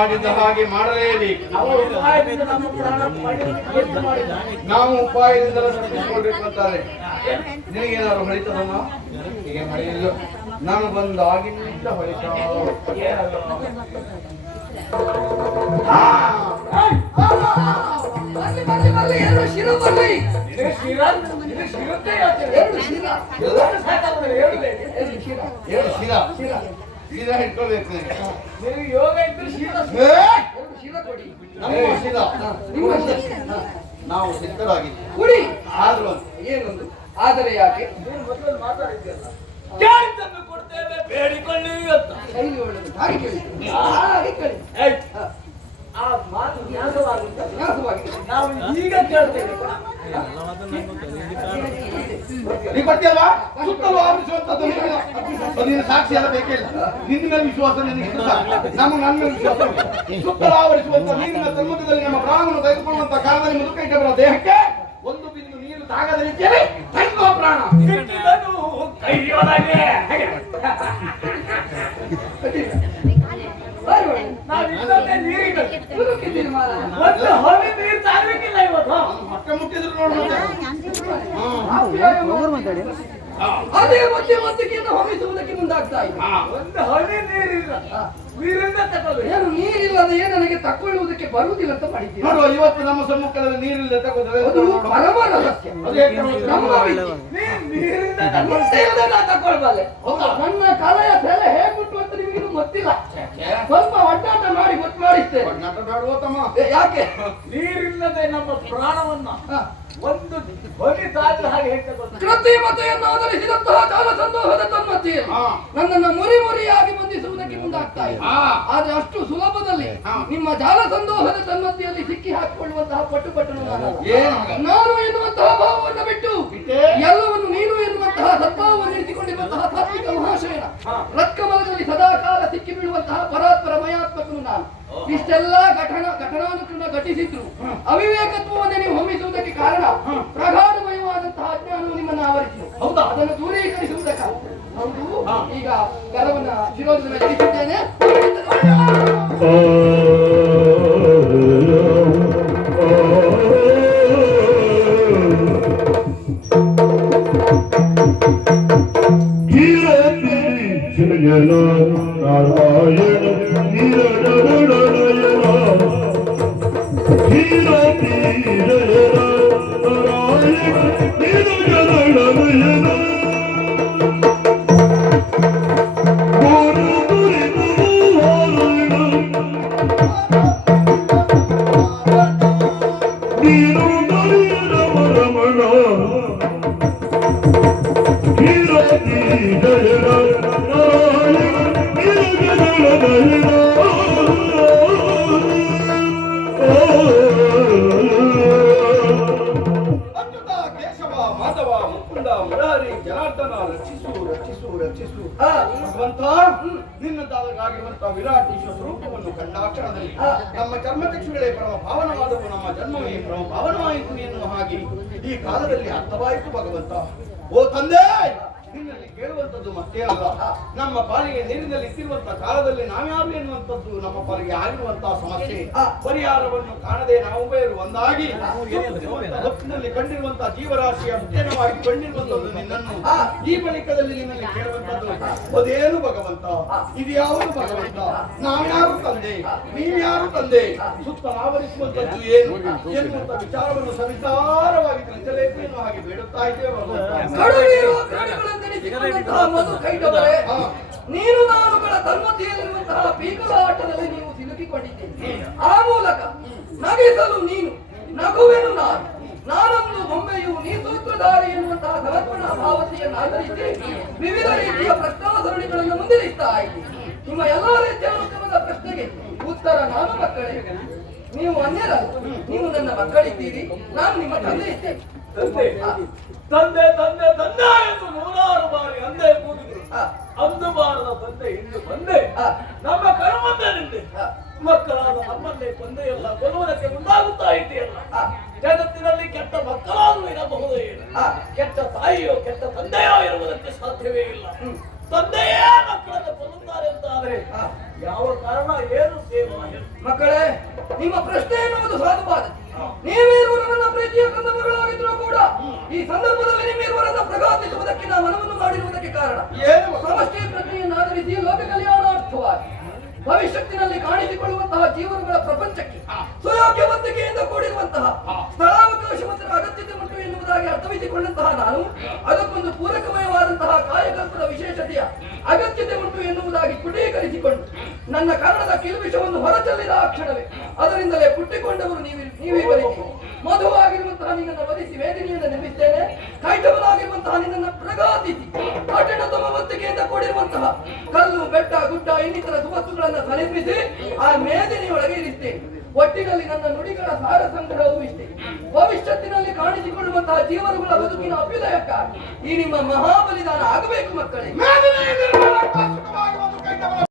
ಹಾಗೆ ಮಾಡಲೇಬೇಕು. ನಾವು ಉಪಾಯದಿಂದ ತಪ್ಪಿಸಿಕೊಳ್ಬೇಕು ಅಂತಾರೆ. ನಿನಗೇನಾದ್ರು ಹೊಳಿತದಮ್ಮ? ಹೀಗೆ ಹೊಳೆಯಲು ನಾನು ಬಂದಾಗಿನಿಂದ ಹೊಳಿತಾ ಸೀದಾ ಇಟ್ಕೋಬೇಕು. ಯೋಗ ಇದ್ರೆ ನಾವು ಸಿದ್ಧರಾಗಿದ್ದೀವಿ. ಕುಡಿ ಆದ್ರೂ ಏನೊಂದು ಆದರೆ ಯಾಕೆ ಮಾತಾಡಿದ್ಯಲ್ಲ ಕೊಡ್ತೇವೆ ಬೇಡಿಕೊಳ್ಳಿ ಅಂತ ಕೈಲಿ ಒಳ್ಳೆದು ಹಾಗೆ ಕೇಳಿ ಹಾಗೆ ಕೇಳಿ ಆ ಮಾತು ನ್ಯಾಸವಾಗಿದೆ. ನಾವು ಈಗ ಕೇಳ್ತೇವೆ. ನೀ ಕೊಡ್ತೀಯಲ್ವಾ? ಸುತ್ತಲೂ ಆವರಿಸುವಂತದ್ದು ನೀನು ಸಾಕ್ಷಿ ಎಲ್ಲ ಬೇಕಿಲ್ಲ. ನಿನ್ನ ಮೇಲೆ ವಿಶ್ವಾಸ ನಿನಗೆ ನಮ್ಮ ನನ್ನ ಮೇಲೆ ವಿಶ್ವಾಸ. ಸುತ್ತಲೂ ಆವರಿಸುವಂತ ನೀರಿನ ತನ್ಮಧ್ಯದಲ್ಲಿ ನಮ್ಮ ಪ್ರಾಣವನ್ನು ತೆಗೆದುಕೊಳ್ಳುವಂತ ಕಾಲದಲ್ಲಿ ಮುದುಕ ಇಟ್ಟವರ ದೇಹಕ್ಕೆ ಒಂದು ಬಿಂದು ನೀರು ತಾಗದ ರೀತಿಯಲ್ಲಿ ತೆಗೆದುವ ಪ್ರಾಣ ಕೈಯೊಳಗೆ ಒಂದು ಹೊಳೆ ನೀರು ತಾಗಲಿಕ್ಕಿಲ್ಲ ಇವತ್ತು. ಮೊಟ್ಟೆ ಮುಟ್ಟಿದ್ರು ನೋಡುವಂತ ಅದೇ ಮತ್ತೆ ಮದ್ದಕ್ಕಿಂತ ಹೊಮಿಸುವುದಕ್ಕೆ ಮುಂದಾಗ್ತಾ ಇದೆ. ಒಂದು ಹೊಳೆ ನೀರಿಲ್ಲ, ನೀರಿಂದ ತಗೊಳ್ಳಿ. ಏನು ನೀರಿಲ್ಲದೆ ಏನು ನನಗೆ ತಕೊಳ್ಳುವುದಕ್ಕೆ ಬರುವುದಿಲ್ಲ ಅಂತ ಮಾಡಿದ್ದೀವಿ. ನೋಡುವ, ಇವತ್ತು ನಮ್ಮ ಸಮ್ಮುಖದಲ್ಲಿ ನೀರಿಲ್ಲ ತಗೊಳ್ತಾರೆ. ಅದು ಪರಮ ರಹಸ್ಯ. ನೀರಿಂದ ತಗೊಳ್ಬಲ್ಲೆ. ನನ್ನ ಕಲೆಯ ಸೆಲೆ ಹೇಗುಂಟು ಅಂತ ನಿಮಗಿದು ಗೊತ್ತಿಲ್ಲ. ಸ್ವಲ್ಪ ಒಡ್ಡಾಟ ಮಾಡಿ ಗೊತ್ತು ಮಾಡಿಸ್ತೇನೆ. ಯಾಕೆ ನೀರಿಲ್ಲದೆ ನಮ್ಮ ಪ್ರಾಣವನ್ನ ಒಂದು ಧ್ವನಿ ತಾಜ ಹಾಗೆ ಕೃತ್ರಿಮತೆಯನ್ನು ಆಧರಿಸಿದಂತಹ ಜಾಲ ಸಂದೋಹದ ತನ್ಮಧ್ಯೆ ನನ್ನನ್ನು ಮುರಿಯಾಗಿ ಬಂಧಿಸುವುದಕ್ಕೆ ಮುಂದಾಗ್ತಾ ಇದೆ. ಆದ್ರೆ ಅಷ್ಟು ಸುಲಭದಲ್ಲಿ ನಿಮ್ಮ ಜಾಲ ಸಂದೋಹದ ತನ್ಮಧ್ಯೆಯಲ್ಲಿ ಸಿಕ್ಕಿ ಹಾಕಿಕೊಳ್ಳುವಂತಹ ಪಟ್ಟುಪಟ್ಟನು ನಾನು ಎನ್ನುವಂತಹ ಭಾವವನ್ನು ಬಿಟ್ಟು ಎಲ್ಲವನ್ನು ನೀನು ಎನ್ನುವಂತಹ ಸದ್ಭಾವವನ್ನು ಇರಿಸಿಕೊಂಡಿರುವಂತಹ ತಾತ್ವಿಕ ಮಹಾಶಯನ ರತ್ಕಮಲದಲ್ಲಿ ಸದಾಕಾಲ ಸಿಕ್ಕಿ ಬೀಳುವಂತಹ ಪರಾತ್ಪರ ಮಯಾತ್ಮಕನು ನಾನು. ಇಷ್ಟೆಲ್ಲ ಘಟನಾನುಕ್ರಮ ಘಟಿಸಿದ್ರು ಅವಿವೇಕತ್ವವನ್ನೇ ನೀವು ಹೊಮ್ಮಿಸುವುದಕ್ಕೆ ಕಾರಣ ಪ್ರಗಾಢಮಯವಾದಂತಹ ಅಜ್ಞಾನವು ನಿಮ್ಮನ್ನು ಆವರಿಸಿದೆ. ಹೌದಾ? ಅದನ್ನು ದೂರೀಕರಿಸುವುದಕ್ಕೆ ಹೌದು. ಈಗ ಗರವನ್ನ ಶಿರೋಧನ ಇರಿಸಿದ್ದೇನೆ. ನಿನ್ನದಾಗಿರುವಂತಹ ವಿರಾಟ್ ಈಶ್ವರ ಸ್ವರೂಪವನ್ನು ಕಂಡಾಕ್ಷರದಲ್ಲಿ ನಮ್ಮ ಚರ್ಮಚಕ್ಷುಗಳೇ ಪರಮ ಭಾವನವಾದವು, ನಮ್ಮ ಜನ್ಮವೇ ಪರಮ ಭಾವನವಾಯಿತು ಎನ್ನುವ ಹಾಗೆ ಈ ಕಾಲದಲ್ಲಿ ಅರ್ಥವಾಯಿತು ಭಗವಂತ. ಓ ತಂದೆ, ನಿನ್ನಲ್ಲಿ ಕೇಳುವಂತದ್ದು ಮತ್ತೇ ಅಲ್ಲ, ನಮ್ಮ ಪಾಲಿಗೆ ನೀರಿನಲ್ಲಿ ಇಟ್ಟಿರುವಂತಹ ಕಾಲದಲ್ಲಿ ನಾವ್ಯಾರು ಎನ್ನುವಂಥದ್ದು ನಮ್ಮ ಪಾಲಿಗೆ ಆಗಿರುವಂತಹ ಸಮಸ್ಯೆ ಪರಿಹಾರವನ್ನು ಕಾಣದೆ ನಾವು ಬೇರು ಒಂದಾಗಿ ಹೊತ್ತಿನಲ್ಲಿ ಕಂಡಿರುವಂತಹ ಜೀವರಾಶಿಯ ಮುಖ್ಯವಾಗಿ ಕಂಡಿರುವಂತದ್ದು ನಿನ್ನನ್ನು ಈ ಬಳಿಕದಲ್ಲಿ ನಿನ್ನಲ್ಲಿ ಕೇಳುವಂತದ್ದು ಅದೇನು ಭಗವಂತ, ಇದ್ಯಾವುದು ಭಗವಂತ, ನಾವ್ಯಾರು ತಂದೆ, ನೀವ್ಯಾರು ತಂದೆ, ಸುತ್ತ ಆವರಿಸುವಂತದ್ದು ಏನು ಎನ್ನುವಂತ ವಿಚಾರವನ್ನು ಸವಿಸ್ತಾರವಾಗಿ ತಿಳಿಸಬೇಕು ಎನ್ನುವ ಹಾಗೆ ಬೇಡುತ್ತಾ ಇದ್ದೇವೆ ಭಗವಂತ. ನೀನು ನಾನುಗಳ ತನ್ಮಧ್ಯೆಯಲ್ಲಿರುವಂತಹ ಪೀಕಲಾಟದಲ್ಲಿ ನೀವು ಸಿಲುಕಿಕೊಂಡಿದ್ದೀರಿ. ಆ ಮೂಲಕ ನಗಿಸಲು ನೀನು, ನಗುವೆನು ನಾನು, ನಾನೊಂದು ಬೊಂಬೆಯು ನೀ ಸೂತ್ರಧಾರಿ ಎನ್ನುವಂತಹ ಸಮರ್ಪಣಾ ಭಾವತೆಯನ್ನು ಆಧರಿಸಿ ವಿವಿಧ ರೀತಿಯ ಪ್ರಶ್ನಾವಸರಣಿಗಳನ್ನು ಮುಂದಿರಿಸ್ತಾ ಇದ್ದೀನಿ. ನಿಮ್ಮ ಎಲ್ಲಾ ರೀತಿಯ ಉತ್ತಮದ ಪ್ರಶ್ನೆಗೆ ಉತ್ತರ ನಾನು ಮಕ್ಕಳೇ. ನೀವು ಅನ್ಯರಲ್ಲ, ನೀವು ನನ್ನ ಮಕ್ಕಳಿದ್ದೀರಿ, ನಾನು ನಿಮ್ಮ ತಂದೆ ಇದ್ದೇನೆ. ತಂದೆ ತಂದೆ ತಂದೆ ಎಂದು ನೂರಾರು ಬಾರಿ ಅಂದೇ ಕೂಗಿದ್ರು. ಅಂದು ಬಾರದ ತಂದೆ ಇಂದು ಬಂದೆ ನಮ್ಮ ಕಣ್ಮುಂದೆ ನಿಂದೆ. ಮಕ್ಕಳಾದ ನಮ್ಮನ್ನೇ ತಂದೆಯಲ್ಲ ಕೊಲ್ಲುವುದಕ್ಕೆ ಮುಂದಾಗುತ್ತಾ ಇದೆಯಲ್ಲ. ಜಗತ್ತಿನಲ್ಲಿ ಕೆಟ್ಟ ಮಕ್ಕಳಾದರೂ ಇರಬಹುದೇ ಇಲ್ಲ, ಕೆಟ್ಟ ತಾಯಿಯೋ ಕೆಟ್ಟ ತಂದೆಯೋ ಇರುವುದಕ್ಕೆ ಸಾಧ್ಯವೇ ಇಲ್ಲ. ತಂದೆಯೇ ಮಕ್ಕಳನ್ನು ಕೊಲ್ಲುತ್ತಾರೆ ಅಂತ ಆದ್ರೆ ಯಾವ ಕಾರಣ ಏನು ದೇವ? ಮಕ್ಕಳೇ, ನಿಮ್ಮ ಪ್ರಶ್ನೆ ಎನ್ನುವುದು ಸಾಧುವಾದ. ನೀವಿರುವರು ನನ್ನ ಪ್ರೀತಿಯ ಕಂದಮಗಳಾಗಿದ್ರು ಕೂಡ ಈ ಸಂದರ್ಭದಲ್ಲಿ ನಿಮ್ಮಿರುವರನ್ನ ಪ್ರಘಾತಿಸುವುದಕ್ಕೆ ನಾವು ಮನವನ್ನು ಮಾಡಿರುವುದಕ್ಕೆ ಕಾರಣ ಏನು? ಸಮಷ್ಟಿ ಪ್ರಜ್ಞೆಯನ್ನು ಆಧರಿಸಿ ಲೋಕ ಕಲ್ಯಾಣಾರ್ಥವಾಗಿ ಭವಿಷ್ಯತ್ತಿನಲ್ಲಿ ಕಾಣಿಸಿಕೊಳ್ಳುವಂತಹ ಜೀವನಗಳ ಪ್ರಪಂಚಕ್ಕೆ ಸುಯೋಗ್ಯವಂತಿಕೆಯಿಂದ ಕೂಡಿರುವಂತಹ ಸ್ಥಳಾವಕಾಶವಂತರ ಅಗತ್ಯತೆ ಉಂಟು ಎನ್ನುವುದಾಗಿ ಅರ್ಥವಿಸಿಕೊಂಡಂತಹ ನಾನು ಅದಕ್ಕೊಂದು ಪೂರಕಮಯವಾದಂತಹ ಕಾಯಕಲ್ಪದ ವಿಶೇಷತೆಯ ಅಗತ್ಯತೆ ಉಂಟು ಎನ್ನುವುದಾಗಿ ಪುಟೀಕರಿಸಿಕೊಂಡು ನನ್ನ ಕಾರಣದ ಕಿಲ್ಬಿಷವನ್ನು ಹೊರಚಲ್ಲಿದ ಆ ಕ್ಷಣವೇ ಅದರಿಂದಲೇ ಪುಟ್ಟಿಕೊಂಡವರು ನೀವೇ ಬರೀತೀರಿ. ಮಧುವಾಗಿರುವಂತಹ ನಿನ್ನನ್ನು ವಧಿಸಿ ವೇದಿನಿಯನ್ನು ನಿರ್ಮಿಸ್ತೇನೆ. ಕೈಟವನಾಗಿರುವಂತಹ ನಿನ್ನನ್ನು ಪ್ರಘಾತಿಸಿ ಕಠಿಣತಮವಂತಿಕೆಯಿಂದ ಕೂಡಿರುವಂತಹ ಕಲ್ಲು ಬೆಟ್ಟ ಗುಡ್ಡ ಇನ್ನಿತರ ಸುವಸ್ತುಗಳನ್ನು ನಿರ್ಮಿಸಿ ಆ ಮೇದಿನಿಯೊಳಗೆ ಇರಿಸ್ತೇನೆ. ಒಟ್ಟಿನಲ್ಲಿ ನನ್ನ ನುಡಿಗಳ ಸಾರ ಸಂಗ್ರಹವೂ ಇಷ್ಟೇ. ಭವಿಷ್ಯತ್ತಿನಲ್ಲಿ ಕಾಣಿಸಿಕೊಳ್ಳುವಂತಹ ಜೀವನಗಳ ಬದುಕಿನ ಅಭ್ಯುದಯಕ್ಕಾಗಿ ಈ ನಿಮ್ಮ ಮಹಾಬಲಿದಾನ ಆಗಬೇಕು ಮಕ್ಕಳೇ.